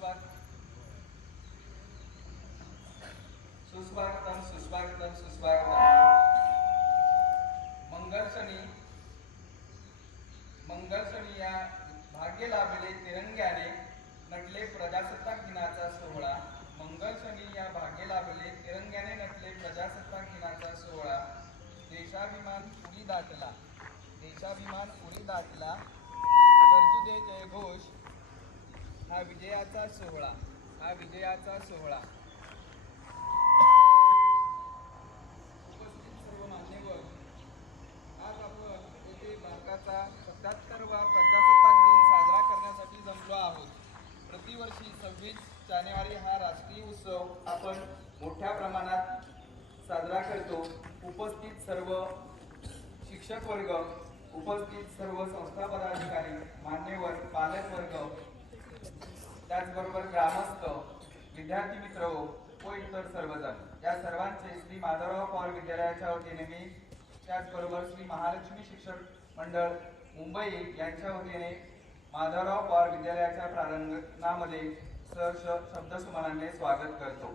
सुस्वागत। सुस्वागतम सुस्वागतम सुस्वागतम। मंगलशनी मंगलशनी या भाग्य लाभले तिरंग्याने नटले प्रजासत्ताक दिनाचा सोहळा। मंगलशनी या भाग्य लाभले तिरंग्याने नटले प्रजासत्ताक दिनाचा सोहळा। देशाभिमान उडी दाटला। देशाभिमान उडी दाटला। गर्जू दे जयघोष हा विजयाचा सोहळा. हा विजयाचा सोहळा. उपस्थित सर्व मान्यवर आज आपण येथे भारताचा सत्याहत्तरवा प्रजासत्ताक दिन साजरा करण्यासाठी जमलो आहोत. प्रतिवर्षी सव्वीस जानेवारी हा राष्ट्रीय उत्सव आपण मोठ्या प्रमाणात साजरा करतो. उपस्थित सर्व शिक्षक वर्ग उपस्थित सर्व संस्था पदाधिकारी मान्यवर पालकवर्ग त्याचबरोबर ग्रामस्थ विद्यार्थी मित्र हो, व इतर सर्वजण. या सर्वांचे श्री माधवराव पवार विद्यालयाच्या वतीने मी त्याचबरोबर श्री महालक्ष्मी शिक्षक मंडळ मुंबई यांच्या वतीने माधवराव पवार विद्यालयाच्या प्रारंभनामध्ये सर शब्दसुमनाने स्वागत करतो.